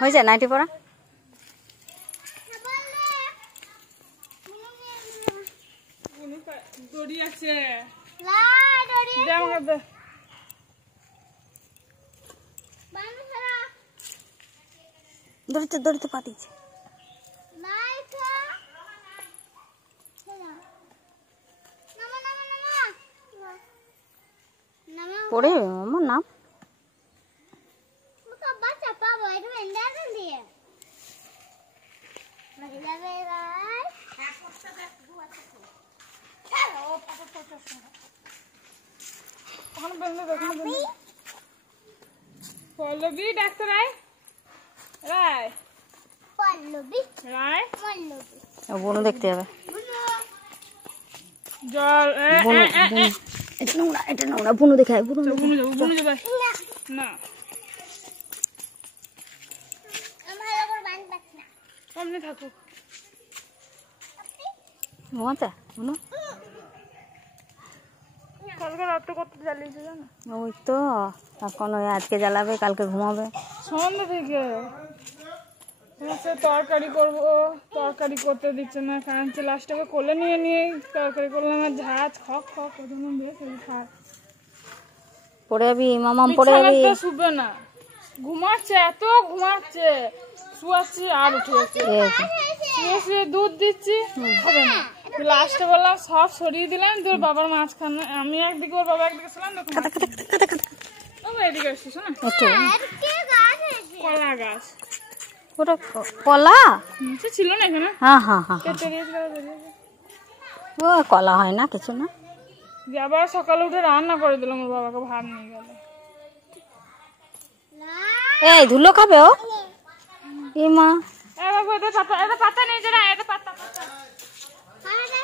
হয়েছে নাইটি পরা? দড়িতে দড়িতে পা দিয়েছে। পড়ে আমার নাম পল্লবী ডাক্তার রায় রায় রায় বুনু দেখতে হবে। জল এটা নোংরা, এটা নোংরা। বুনু দেখায়, বুনু যাবে না সামনে থাকো ঘুমাতে। বুনু কালকে রাত্রে কত জ্বালিয়েছে জানো? ওই তো এখন ওই আজকে জ্বালাবে, কালকে ঘুমাবে। সন্ধ্যা থেকে তরকারি করবো, তরকারি করতে দিচ্ছে না, কারণ লাস্টে কোলে নিয়ে নিয়ে তরকারি করলাম। আর ঝাঁজ খক খক পড়ে যাবি মামাম, পড়ে যাবি। শুবে না, ঘুমাচ্ছে, এত ঘুমাচ্ছে। শুয়াচ্ছি আর উঠে যাচ্ছে, শুয়ে দুধ দিচ্ছি, খাবে না। লাস্টে বললাম সব সরিয়ে দিলাম, তোর বাবার মাঝখানে আমি একদিকে, ওর বাবা একদিকে ছিলাম। এদিকে আসছিস না, কলা গাছ। ওটা কলা ছিল না এখানে? হ্যাঁ হ্যাঁ হ্যাঁ, ও কলা হয় না, কিছু না। আবার সকালে উঠে রান্না করে দিলাম, ওর বাবাকে ভাত নিয়ে গেল। এই ধুলো খাবে ও? মা পাতা নিয়ে যা, এটা পাতা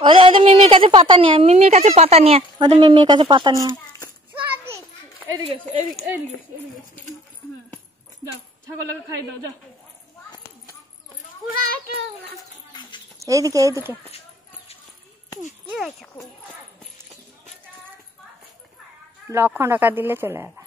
ওদের মিমির কাছে পাতা নিয়ে, মিমির কাছে পাতা নিয়ে, ওদের মিমির কাছে পাতা নিয়ে। এদিকে এসো, এদিকে এদিকে যাও, ছাগলকে খাই দাও, যাও। এইদিকে এইদিকে। লক্ষণ টাকা দিলে চলে যাবে।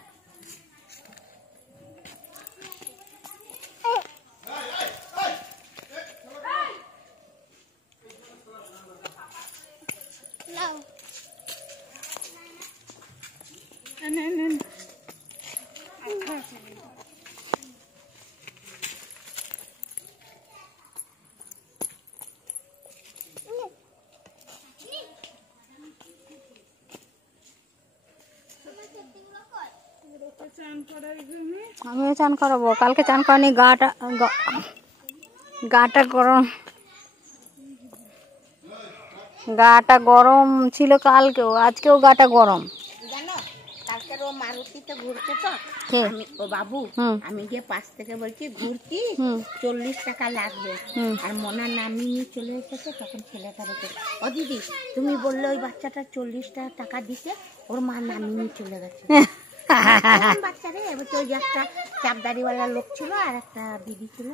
আমিও চান করাবো, কালকে চান করানি। গাটা গরম, গাটা গরম ছিল কালকেও, আজকেও গাটা গরম। জানো কালকে ও মারুতিতে ঘুরতে তো আমি, ও বাবু আমি গিয়ে পাশ থেকে বলছি ঘুরছি 40 টাকা লাগবে, আর মনা নামিয়ে চলে এসেছে। তখন ছেলেটা বলছে, ও দিদি তুমি বললে ওই বাচ্চাটা 40 টাকা দিতে, ওর মা নামিয়ে চলে গেছে। বাচ্চারে ওই একটা চাপদারিওয়ালা লোক ছিল আর একটা দিদি ছিল।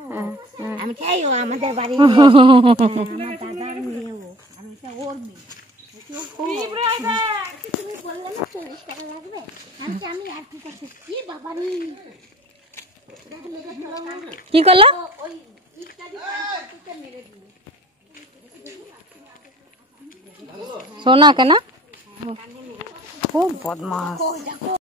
আমি চাই ও আমাদের বাড়ির আমার দাদা মেয়ে, ও আমি ওর মেয়ে। তুমি বললে না 40 টাকা লাগবে, আমি আর কি করছি, কি বাবারি কি করলো? সোনা কেন? খুব বদমাস।